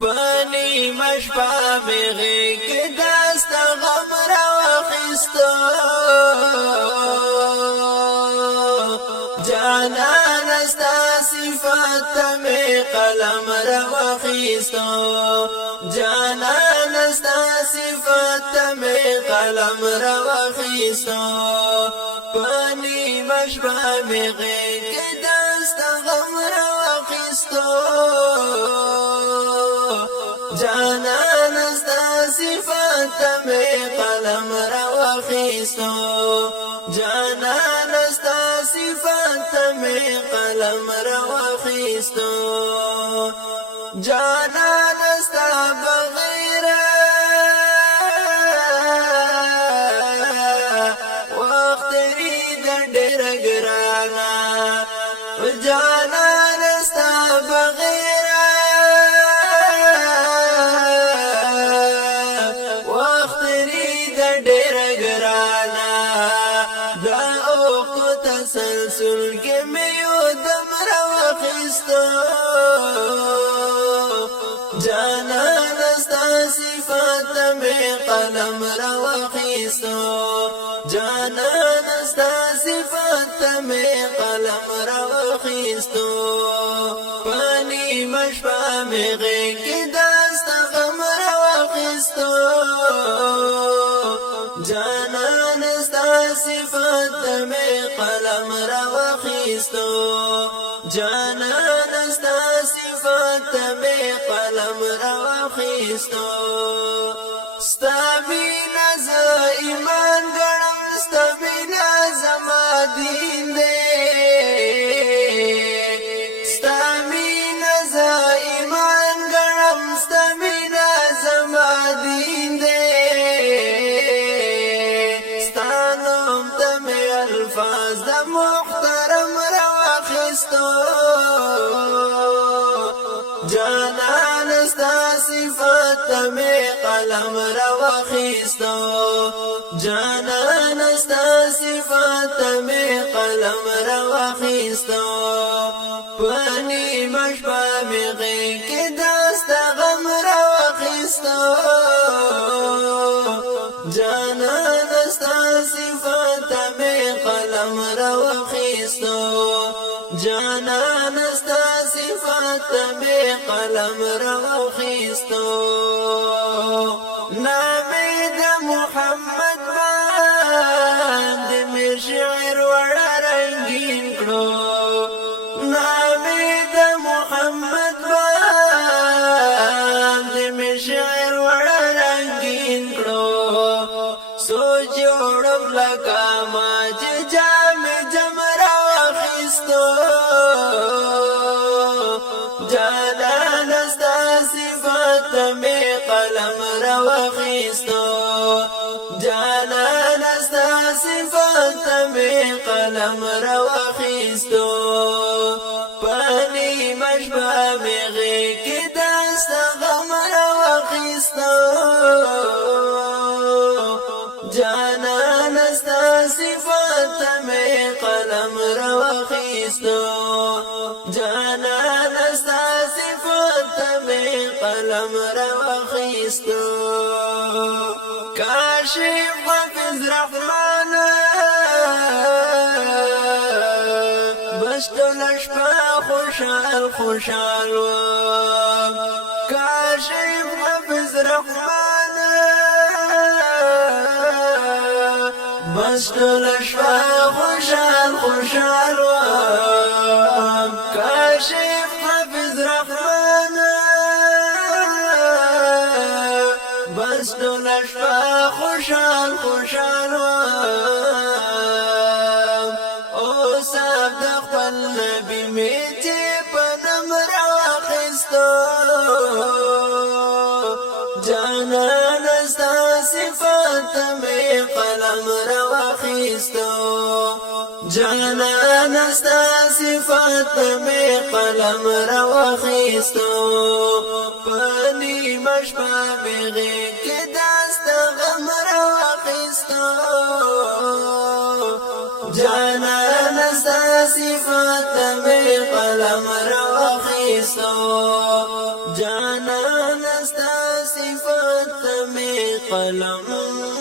پانی مشپا میغی که دست غم را وخستو جانان استا صفات می قلم را وخستو جانان استا صفات می قلم را وخستو پانی مشپا میغی که دست غم را وخستو جانان استا صفات میں قلم را وخستو جانان استا صفات میں قلم را وخستو جانان استا بغیر وقت رید ډیر ګرانا جانان استا بغیر تسلسل کے میو دم رو خستو جانان استا صفات میں قلم رو خستو جانان استا صفات میں قلم رو خستو پانی مشپا میں غی کی داست غم رو خستو جانان استا صفات میں قلم را وخستو جانان استا صفات میں قلم را وخستو ستا مینا ز ایمان گڑم ستا مینا زما دین دے ستا مینا ز ایمان گڑم ستا مینا زما دین دے الفاظ دا محترم را خستو جانان استا صفات میں قلم را خستو جانان استا صفات میں قلم را خستو پانی مشپا میں غی کے داست غم را خستو جانان استا صفات میں قلم رو خستو جانان استا صفات میں قلم رو خستو نامی دا محمد باند میں شعر وڑا رنگین کرو نامی دا محمد باند میں شعر وڑا رنگین کرو سو جوڑم لکا ماج جام جمرا وخستو جانان استا صفات میں قلم را وخستو جانان استا صفات میں قلم را وخستو پانی مشبا میں غی کی داست غم را وخستو جانان استا صفات میں قلم رو خستو جانان استا صفات میں قلم رو خستو کاشف حافظ رحمان بشتو لشپا خوشحال خوشحال کاشف حافظ رحمان بس لشفا خوشحال خوشحال کاشف حافظ رحمان بس لشفا خوشحال خوشحال او ساب دخل نبی میتی پنم را خستو جانان استا صفات میں قلم را خستو جانان استا صفات میں قلم را خستو پانی مشپا میں غی کے داست غم را خستو جانان استا صفات میں قلم را خستو جانا نستا صفات می قلم